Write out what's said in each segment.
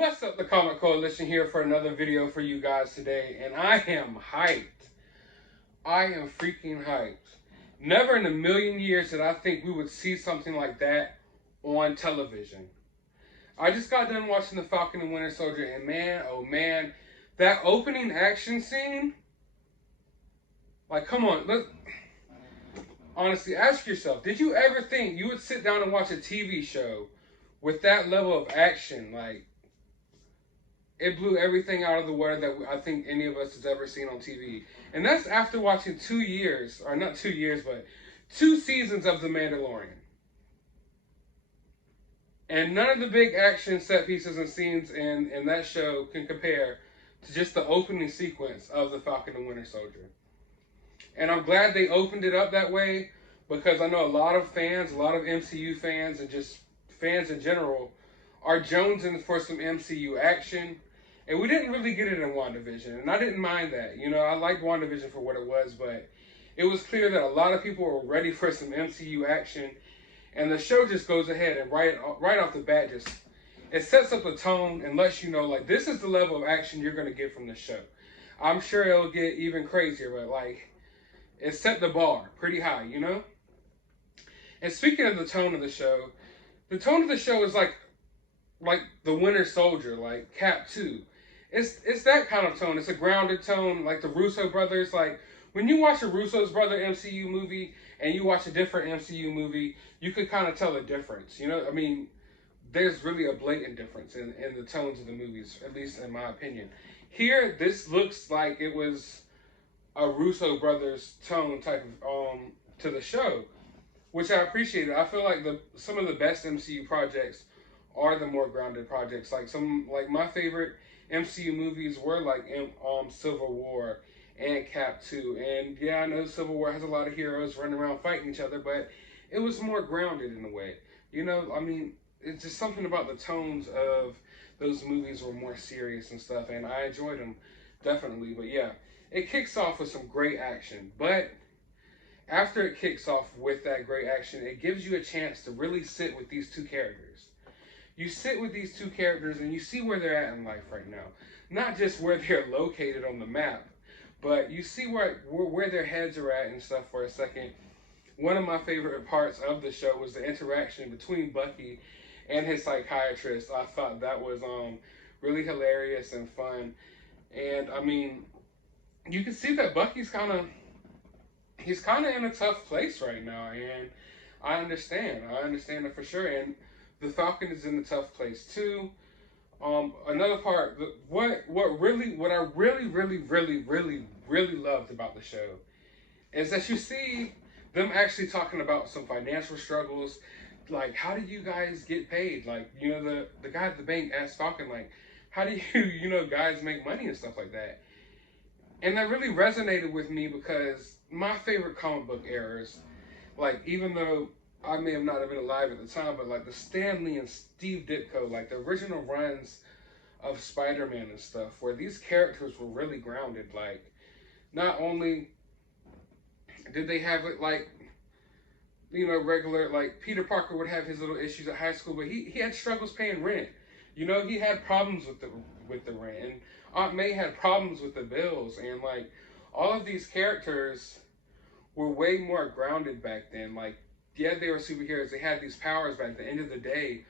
What's up, the Comic Coalition here for another video for you guys today, and I am hyped. I am freaking hyped. Never in a million years did I think we would see something like that on television. I just got done watching the Falcon and Winter Soldier, and man, oh man, that opening action scene, like, come on, look. Honestly, ask yourself, did you ever think you would sit down and watch a TV show with that level of action? Like, it blew everything out of the water that I think any of us has ever seen on TV. And that's after watching 2 years, or not 2 years, but 2 seasons of The Mandalorian. And none of the big action set pieces and scenes in that show can compare to just the opening sequence of The Falcon and Winter Soldier. And I'm glad they opened it up that way, because I know a lot of fans, a lot of MCU fans, and just fans in general, are jonesing for some MCU action. And we didn't really get it in WandaVision, and I didn't mind that. You know, I liked WandaVision for what it was, but it was clear that a lot of people were ready for some MCU action, and the show just goes ahead and right off the bat, just it sets up the tone and lets you know, like, this is the level of action you're going to get from the show. I'm sure it'll get even crazier, but, like, it set the bar pretty high, you know? And speaking of the tone of the show is like the Winter Soldier, like Cap 2. It's that kind of tone. It's a grounded tone, like the Russo brothers. Like, when you watch a Russo's brother MCU movie and you watch a different MCU movie, you could kind of tell a difference. You know, I mean, there's really a blatant difference in the tones of the movies, at least in my opinion. Here, this looks like it was a Russo brothers tone type of to the show, which I appreciated. I feel like some of the best MCU projects are the more grounded projects. Like my favorite MCU movies were like Civil War and Cap 2. And yeah, I know Civil War has a lot of heroes running around fighting each other, but it was more grounded in a way. You know, I mean, it's just something about the tones of those movies were more serious and stuff, and I enjoyed them, definitely. But yeah, it kicks off with some great action. But after it kicks off with that great action, it gives you a chance to really sit with these two characters. You sit with these two characters and you see where they're at in life right now. Not just where they're located on the map, but you see where their heads are at and stuff for a second. One of my favorite parts of the show was the interaction between Bucky and his psychiatrist. I thought that was really hilarious and fun. And I mean, you can see that Bucky's kind of in a tough place right now, and I understand it for sure. And the Falcon is in a tough place too. Another part, what I really loved about the show is that you see them actually talking about some financial struggles. Like, how do you guys get paid? Like, you know, the guy at the bank asked Falcon, like, how do you guys make money and stuff like that? And that really resonated with me, because my favorite comic book eras, like, even though I may have not have been alive at the time, but like the Stan Lee and Steve Ditko, like the original runs of Spider-Man and stuff, where these characters were really grounded. Like, not only did they have it, like, you know, regular, like Peter Parker would have his little issues at high school, but he had struggles paying rent. You know, he had problems with the rent, and Aunt May had problems with the bills, and like all of these characters were way more grounded back then. Like, yeah, they were superheroes. They had these powers, but at the end of the day,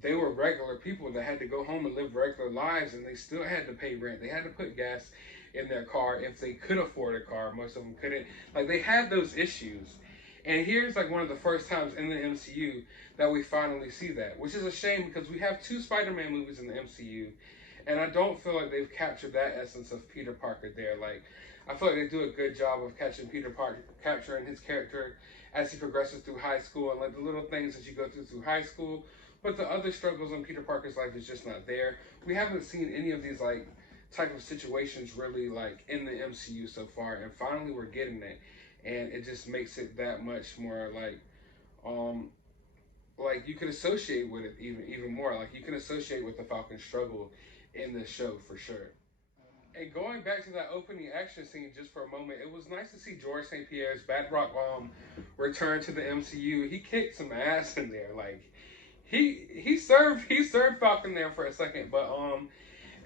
they were regular people that had to go home and live regular lives, and they still had to pay rent. They had to put gas in their car if they could afford a car. Most of them couldn't. Like, they had those issues. And here's like one of the first times in the MCU that we finally see that, which is a shame, because we have 2 Spider-Man movies in the MCU, and I don't feel like they've captured that essence of Peter Parker there. Like, I feel like they do a good job of capturing his character as he progresses through high school, and like the little things that you go through high school. But the other struggles in Peter Parker's life is just not there. We haven't seen any of these like type of situations really like in the MCU so far, and finally we're getting it, and it just makes it that much more like you can associate with it even more. Like, you can associate with the Falcon struggle in this show for sure. And going back to that opening action scene just for a moment, it was nice to see George St. Pierre's Batroc return to the MCU. He kicked some ass in there. Like, he served Falcon there for a second, but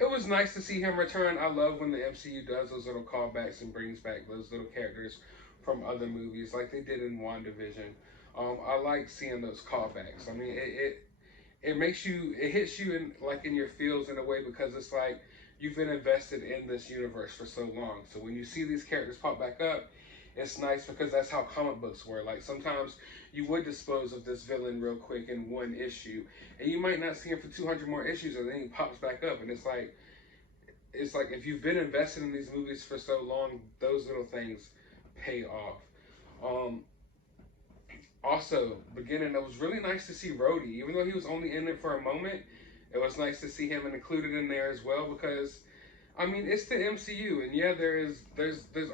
it was nice to see him return. I love when the MCU does those little callbacks and brings back those little characters from other movies, like they did in WandaVision. I like seeing those callbacks. I mean, it makes you, it hits you in like in your feels in a way, because it's like you've been invested in this universe for so long. So when you see these characters pop back up, it's nice because that's how comic books were. Like sometimes you would dispose of this villain real quick in one issue, and you might not see him for 200 more issues, and then he pops back up, and it's like if you've been invested in these movies for so long, those little things pay off. Um, Also, beginning, it was really nice to see Rhodey, even though he was only in it for a moment. It was nice to see him included in there as well, because I mean, it's the MCU, and yeah, there's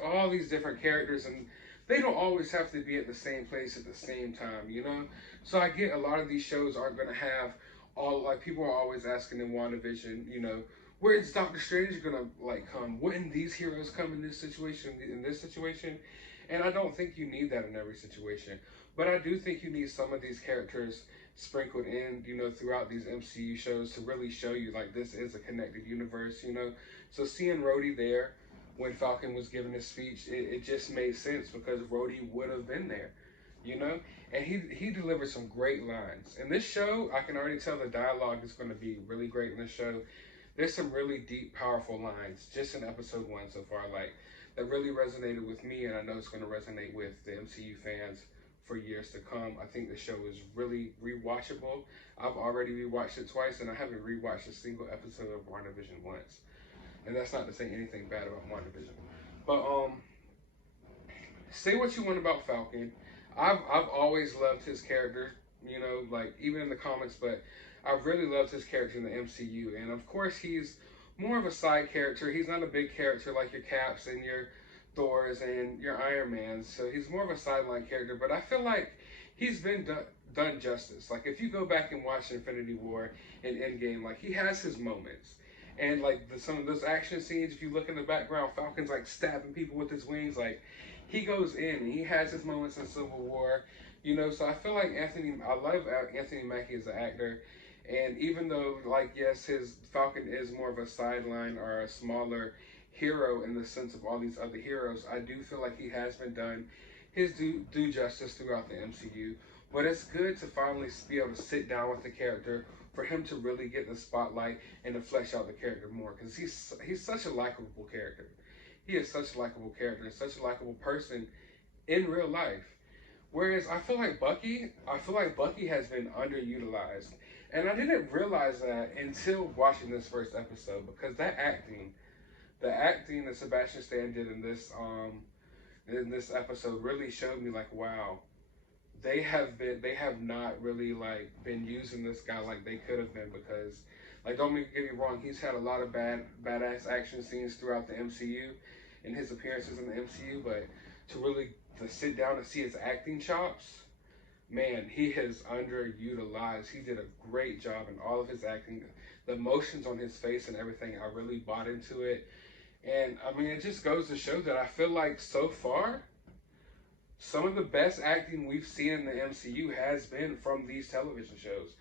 all these different characters, and they don't always have to be at the same place at the same time, you know. So I get a lot of these shows aren't gonna have all, like, people are always asking in WandaVision, you know, where's Doctor Strange gonna like come? Wouldn't these heroes come in this situation, in this situation? And I don't think you need that in every situation, but I do think you need some of these characters sprinkled in, you know, throughout these MCU shows to really show you like this is a connected universe, you know. So seeing Rhodey there when Falcon was giving his speech, it just made sense because Rhodey would have been there, you know. And he delivered some great lines. In this show, I can already tell the dialogue is going to be really great in this show. There's some really deep, powerful lines just in episode 1 so far, like that really resonated with me, and I know it's going to resonate with the MCU fans for years to come. I think the show is really rewatchable. I've already rewatched it twice, and I haven't rewatched a single episode of WandaVision once. And that's not to say anything bad about WandaVision. But say what you want about Falcon. I've always loved his character, you know, like even in the comics, but I've really loved his character in the MCU. And of course, he's more of a side character. He's not a big character like your Caps and your Thors and your Iron Mans. So he's more of a sideline character. But I feel like he's been done justice. Like if you go back and watch Infinity War and Endgame, like he has his moments. And like some of those action scenes, if you look in the background, Falcon's like stabbing people with his wings. Like he goes in and he has his moments in Civil War, you know. So I feel like I love Anthony Mackie as an actor. And even though, like, yes, his Falcon is more of a sideline or a smaller hero in the sense of all these other heroes, I do feel like he has been done his due justice throughout the MCU. But it's good to finally be able to sit down with the character for him to really get the spotlight and to flesh out the character more, because he's such a likable character. He is such a likable character and such a likable person in real life. Whereas I feel like Bucky has been underutilized. And I didn't realize that until watching this first episode, because the acting that Sebastian Stan did in this episode really showed me like, wow, they have not really like been using this guy like they could have been, because like don't get me wrong, he's had a lot of badass action scenes throughout the MCU in his appearances in the MCU, but to sit down and see his acting chops, man, he is underutilized. He did a great job in all of his acting. The emotions on his face and everything, I really bought into it. And I mean, it just goes to show that I feel like so far, some of the best acting we've seen in the MCU has been from these television shows.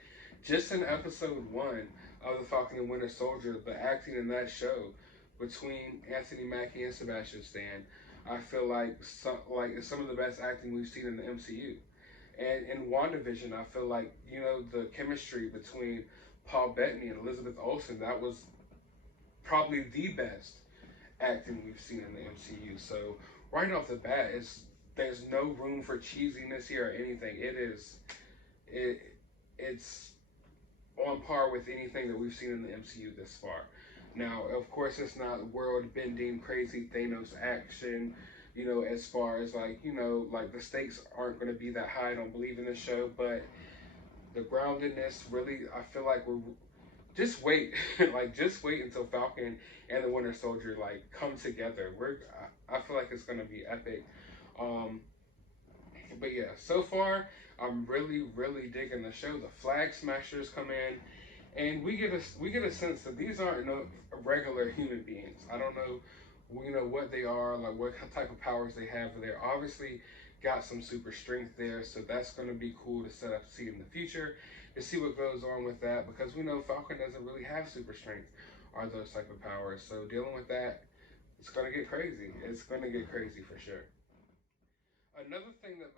Just in episode 1 of The Falcon and Winter Soldier, the acting in that show between Anthony Mackie and Sebastian Stan, I feel like it's some of the best acting we've seen in the MCU. And in WandaVision, I feel like, you know, the chemistry between Paul Bettany and Elizabeth Olsen, that was probably the best acting we've seen in the MCU. So right off the bat, there's no room for cheesiness here or anything. It's on par with anything that we've seen in the MCU this far. Now, of course, it's not world-bending, crazy Thanos action, you know, as far as like, you know, like the stakes aren't going to be that high, I don't believe, in the show, but the groundedness really, I feel like we're, just wait, like just wait until Falcon and the Winter Soldier like come together. I feel like it's going to be epic. But yeah, so far, I'm really digging the show. The Flag Smashers come in, and we get a sense that these aren't no regular human beings. I don't know, you know, what they are, like what type of powers they have. But they're obviously got some super strength there, so that's going to be cool to set up to see in the future. to see what goes on with that, because we know Falcon doesn't really have super strength or those type of powers. So dealing with that, it's gonna get crazy. It's gonna get crazy for sure. Another thing that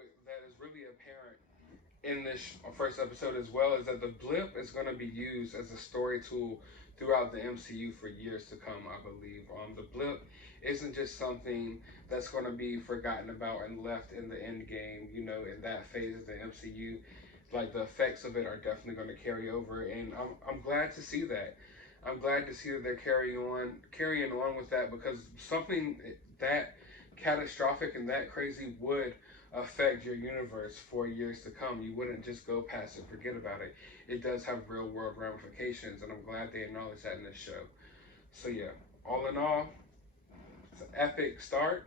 is really apparent in this first episode as well is that the blip is going to be used as a story tool throughout the MCU for years to come, I believe. The blip isn't just something that's going to be forgotten about and left in the end game, you know, in that phase of the MCU. Like, the effects of it are definitely going to carry over, and I'm glad to see that. I'm glad to see that they're carrying on with that, because something that catastrophic and that crazy would affect your universe for years to come. You wouldn't just go past it, forget about it. It does have real world ramifications, and I'm glad they acknowledge that in this show. So yeah, all in all, it's an epic start.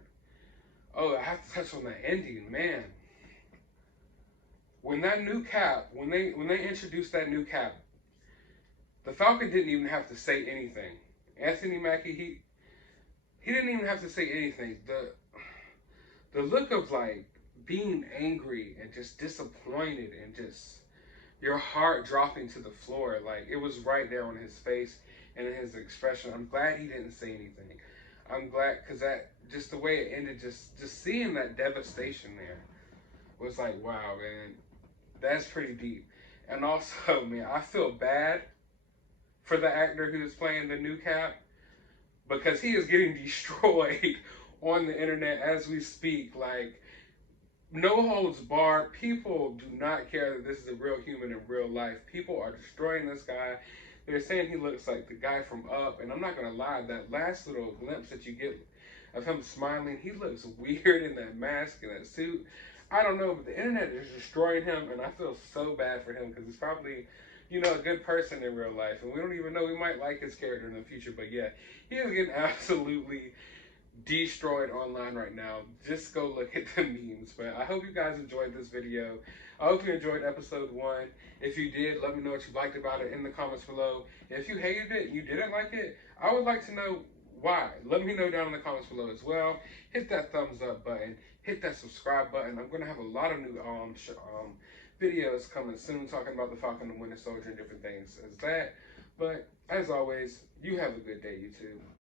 Oh, I have to touch on the ending, man. When that new cap, when they introduced that new cap, the Falcon didn't even have to say anything. Anthony Mackie, he didn't even have to say anything. The look of like being angry and just disappointed and just your heart dropping to the floor, like it was right there on his face and in his expression. I'm glad he didn't say anything. I'm glad, because that, just the way it ended, just seeing that devastation there was like, wow, man, that's pretty deep. And also, man, I feel bad for the actor who is playing the new Cap, because he is getting destroyed on the internet as we speak. Like, no holds barred. People do not care that this is a real human in real life. People are destroying this guy. They're saying he looks like the guy from Up, and I'm not gonna lie, that last little glimpse that you get of him smiling, he looks weird in that mask and that suit. I don't know, but the internet is destroying him, and I feel so bad for him, because he's probably, you know, a good person in real life, and we don't even know, we might like his character in the future. But yeah, he is getting absolutely destroyed online right now. Just go look at the memes. But I hope you guys enjoyed this video. I hope you enjoyed episode 1. If you did, let me know what you liked about it in the comments below. If you hated it and you didn't like it, I would like to know why. Let me know down in the comments below as well. Hit that thumbs up button. Hit that subscribe button. I'm going to have a lot of new videos coming soon talking about the Falcon and Winter Soldier and different things as that. But as always, you have a good day, YouTube.